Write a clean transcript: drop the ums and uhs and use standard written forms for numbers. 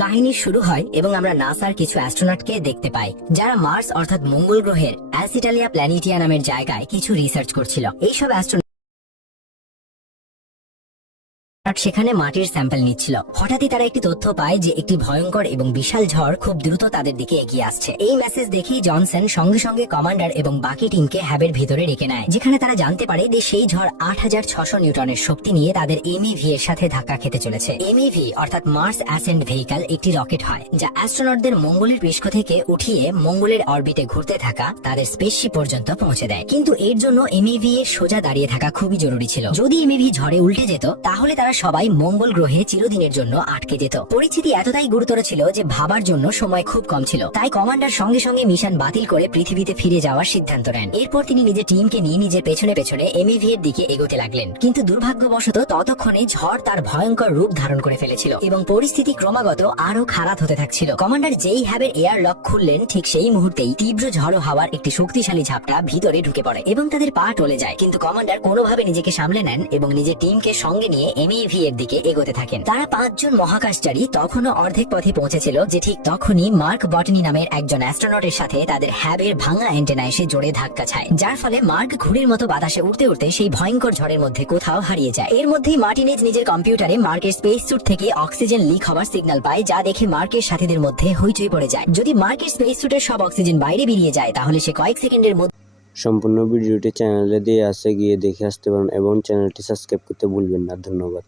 কাহিনী শুরু হয় এবং আমরা নাসার কিছু অ্যাস্ট্রোনটকে দেখতে পাই যারা মার্স অর্থাৎ মঙ্গল গ্রহের অ্যাসিটালিয়া প্ল্যানেটিয়া নামের জায়গায় কিছু রিসার্চ করছিল। এইসব অ্যাস্ট্রোনট সেখানে মাটির স্যাম্পল নিচ্ছিল। হঠাৎই তারা একটি তথ্য পায় যে একটি ভয়ঙ্কর এবং বিশাল ঝড় খুব দ্রুত তাদের দিকে এগিয়ে আসছে। এই মেসেজ দেখেই জনসন সঙ্গে সঙ্গে কমান্ডার এবং বাকি টিমকে হ্যাবের ভিতরে রেখে নেয়, যেখানে তারা জানতে পারে যে সেই ঝড় 8600 নিউটনের শক্তি নিয়ে তাদের এমইভি এর সাথে ধাক্কা খেতে চলেছে। এমইভি অর্থাৎ মার্স অ্যাসেন্ড ভেহিকল একটি রকেট হয় যা অ্যাস্ট্রোনটদের মঙ্গলের পৃষ্ঠ থেকে উঠিয়ে মঙ্গলের অরবিটে ঘুরতে থাকা তাদের স্পেসশিপ পর্যন্ত পৌঁছে দেয়। কিন্তু এর জন্য এমইভি এর সোজা দাঁড়িয়ে থাকা খুবই জরুরি ছিল। যদি এমইভি ঝড়ে উল্টে যেত তাহলে তারা সবাই মঙ্গল গ্রহে চিরদিনের জন্য আটকে যেত। পরিস্থিতি এতটাই গুরুতর ছিল যে ভাবার জন্য সময় খুব কম ছিল। তাই কমান্ডার সঙ্গে সঙ্গে মিশন বাতিল করে পৃথিবীতে ফিরে যাওয়ার সিদ্ধান্ত নেন। এরপর তিনি নিজের টিমকে নিয়ে নিজের পেছনে পেছনে এমইভি এর দিকে এগোতে লাগলেন। কিন্তু দুর্ভাগ্যবশত ততক্ষণে ঝড় তার ভয়ঙ্কর রূপ ধারণ করে ফেলেছিল এবং পরিস্থিতি ক্রমাগত আরো খারাপ হতে থাকছিল। কমান্ডার যেই হ্যাবের এয়ার লক খুললেন ঠিক সেই মুহূর্তেই তীব্র ঝড়ো হাওয়ার একটি শক্তিশালী ঝাপটা ভিতরে ঢুকে পড়ে এবং তাদের পা টলে যায়। কিন্তু কমান্ডার কোনোভাবে নিজেকে সামলে নেন এবং নিজের টিমকে সঙ্গে নিয়ে এমইভি এর দিকে এগোতে থাকেন। তারা 5 জন মহাকাশচারী তখনও অর্ধেক পথে পৌঁছেছিল যে ঠিক তখনই মার্ক বটনি নামের একজন অ্যাস্ট্রোনটের সাথে তাদের হ্যাবের ভাঙা অ্যান্টেনা এসে জোরে ধাক্কা খায়, যার ফলে মার্ক ঘুড়ির মতো বাতাসে উঠতে উঠতে সেই ভয়ঙ্কর ঝড়ের মধ্যে কোথাও হারিয়ে যায়। এর মধ্যেই মার্টিনেজ নিজের কম্পিউটারে মার্কের স্পেস স্যুট থেকে অক্সিজেন লিক হওয়ার সিগন্যাল পায়, যা দেখে মার্কের সাথীদের মধ্যে হইচই পড়ে যায়। যদি মার্কের স্পেস স্যুটের সব অক্সিজেন বাইরে বেরিয়ে যায় তাহলে সে কয়েক সেকেন্ডের মধ্যে সম্পূর্ণ ভিডিওটি চ্যানেলে দিয়ে আছে, গিয়ে দেখে আসতে পারেন এবং চ্যানেলটি সাবস্ক্রাইব করতে ভুলবেন না। ধন্যবাদ।